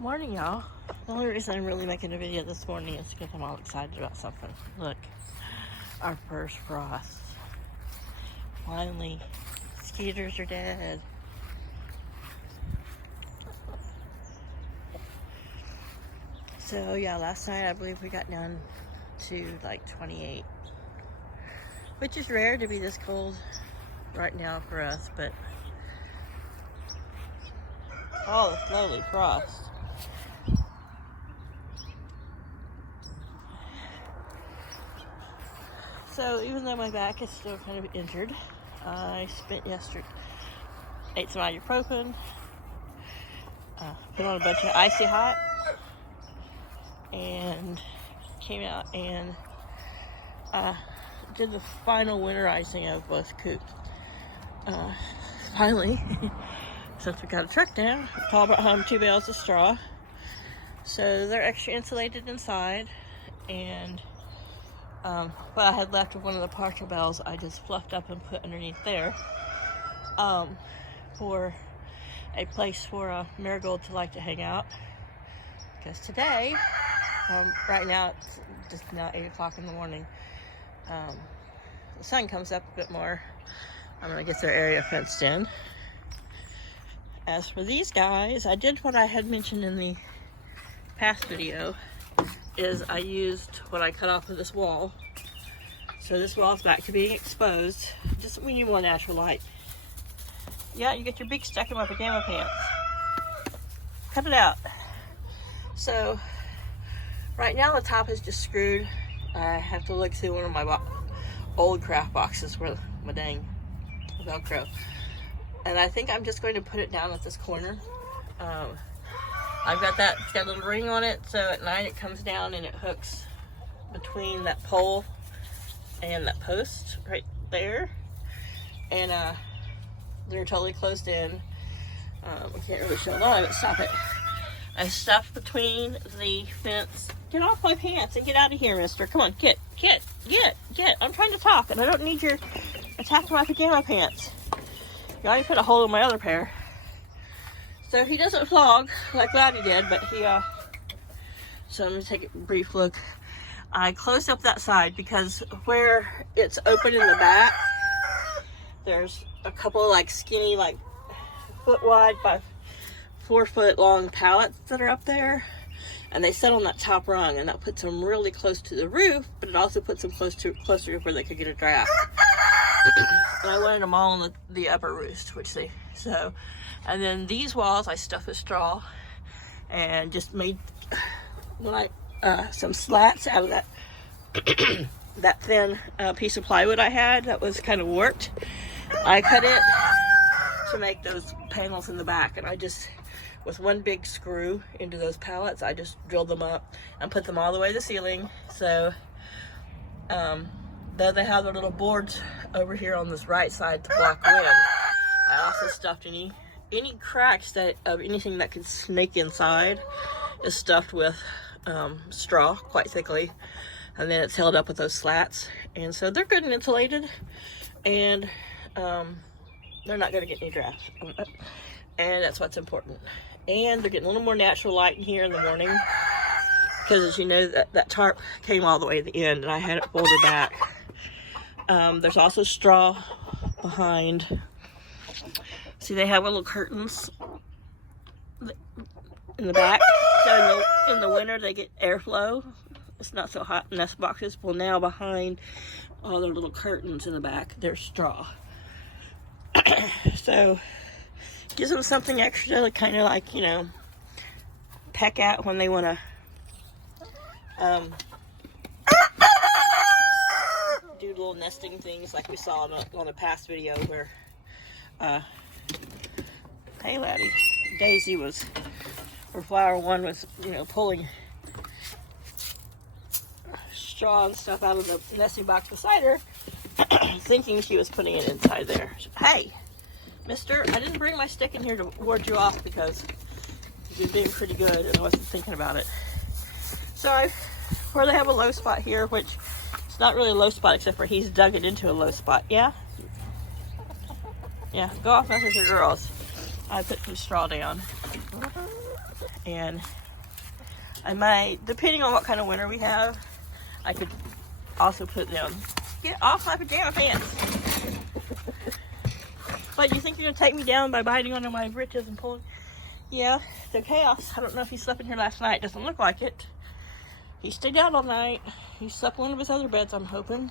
Morning, y'all. The only reason I'm really making a video this morning is because I'm all excited about something. Look, our first frost. Finally, skeeters are dead. So yeah, last night I believe we got down to like 28, which is rare to be this cold right now for us, but oh, the slowly frost. So even though my back is still kind of injured, I spent ate some ibuprofen, put on a bunch of icy hot, and came out and did the final winterizing of both coops. Finally, since we got a truck now, Paul brought home 2 bales of straw. So they're extra insulated inside, and what I had left of one of the partial bales, I just fluffed up and put underneath there for a place for Marigold to like to hang out. Because today, right now it's just now 8 o'clock in the morning, the sun comes up a bit more. I'm gonna get their area fenced in. As for these guys, I did what I had mentioned in the past video, is I used what I cut off of this wall. So this wall is back to being exposed. Just we need more natural light. Yeah, you get your beak stuck in my pajama pants. Cut it out. So right now the top is just screwed. I have to look through one of my old craft boxes where my dang Velcro. And I think I'm just going to put it down at this corner. I've got that, it's got a little ring on it, so at night it comes down and it hooks between that pole and that post right there. And they're totally closed in. We can't really show them, but stop it. I stuffed between the fence. Get off my pants and get out of here, mister. Come on, get. I'm trying to talk and I don't need your attacking my pajama pants. You already put a hole in my other pair. So he doesn't vlog like Laddie did, but he, so let me take a brief look. I closed up that side because where it's open in the back, there's a couple of like skinny, like foot wide by 4 foot long pallets that are up there. And they sit on that top rung, and that puts them really close to the roof, but it also puts them close to where they could get a draft. And I wanted them all on the upper roost, and then these walls I stuffed with straw and just made like some slats out of that that thin piece of plywood I had that was kind of warped. I cut it to make those panels in the back, and I just, with one big screw into those pallets, I just drilled them up and put them all the way to the ceiling. So though they have their little boards over here on this right side to block wind, I also stuffed any cracks of anything that could snake inside is stuffed with straw quite thickly, and then it's held up with those slats, and so they're good and insulated, and they're not going to get any drafts, and that's what's important. And they're getting a little more natural light in here in the morning, because as you know, that tarp came all the way to the end and I had it folded back. There's also straw behind. See, they have little curtains in the back, so in the winter they get airflow. It's not so hot in nest boxes. Well, now behind all their little curtains in the back, there's straw. So gives them something extra to kind of like, you know, peck at when they want to do little nesting things like we saw on a past video where hey Laddie, Daisy was, or Flower One was, you know, pulling straw and stuff out of the nesting box beside her, thinking she was putting it inside there. Hey, mister, I didn't bring my stick in here to ward you off because you're being pretty good and I wasn't thinking about it. So where they have a low spot here, which it's not really a low spot except for he's dug it into a low spot. Yeah, go off messing with your girls. I put some straw down. And I might, depending on what kind of winter we have, I could also put them. Get off my pajama pants! What, you think you're gonna take me down by biting onto my britches and pulling? Yeah, they're chaos. I don't know if he slept in here last night. Doesn't look like it. He stayed out all night. He slept in one of his other beds, I'm hoping.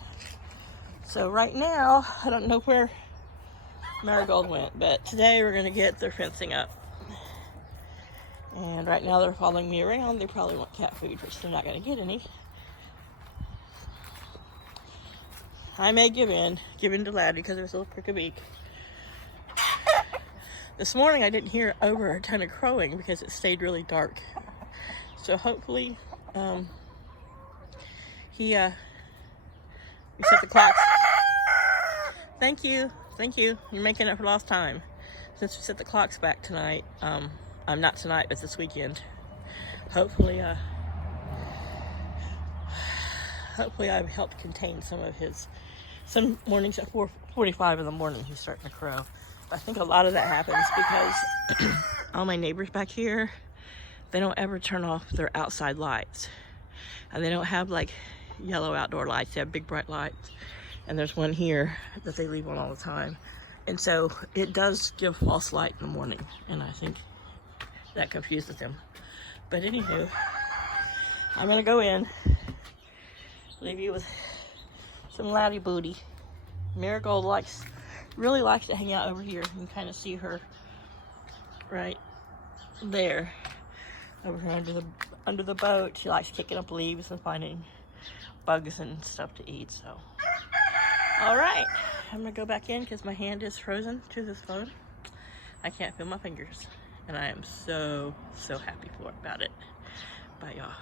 So right now, I don't know where Marigold went, but today we're gonna get their fencing up. And right now they're following me around. They probably want cat food, which they're not gonna get any. I may give in to Lad because of his little prick of beak. This morning I didn't hear over a ton of crowing because it stayed really dark. So hopefully, we set the clocks. Thank you. You're making up for lost time. Since we set the clocks back tonight, I'm not tonight, but this weekend. Hopefully I've helped contain some mornings at 4:45 in the morning he's starting to crow. I think a lot of that happens because all my neighbors back here, they don't ever turn off their outside lights. And they don't have like yellow outdoor lights, they have big bright lights. And there's one here that they leave on all the time. And so it does give false light in the morning. And I think that confuses them. But anywho, I'm gonna go in, leave you with some laddie booty. Marigold really likes to hang out over here. You can kind of see her right there, over here under the boat. She likes kicking up leaves and finding bugs and stuff to eat. So, all right, I'm gonna go back in because my hand is frozen to this phone. I can't feel my fingers, and I am so happy about it. Bye, y'all.